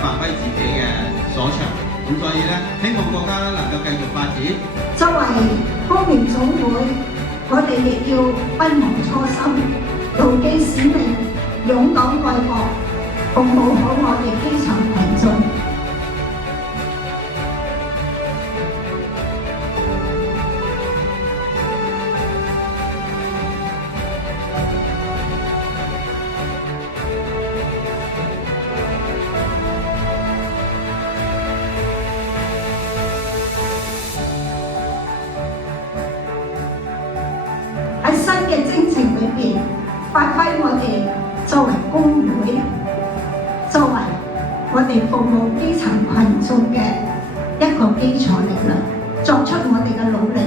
發揮自己嘅所長。咁所以咧，希望國家能夠繼續發展。作為工聯總會，我哋亦要不忘初心，牢記使命，勇敢愛國，服務好我哋基層群眾。喺新嘅征程裏邊，發揮我哋作為工會，作為我哋服務基層群眾嘅一個基礎力量，作出我哋嘅努力。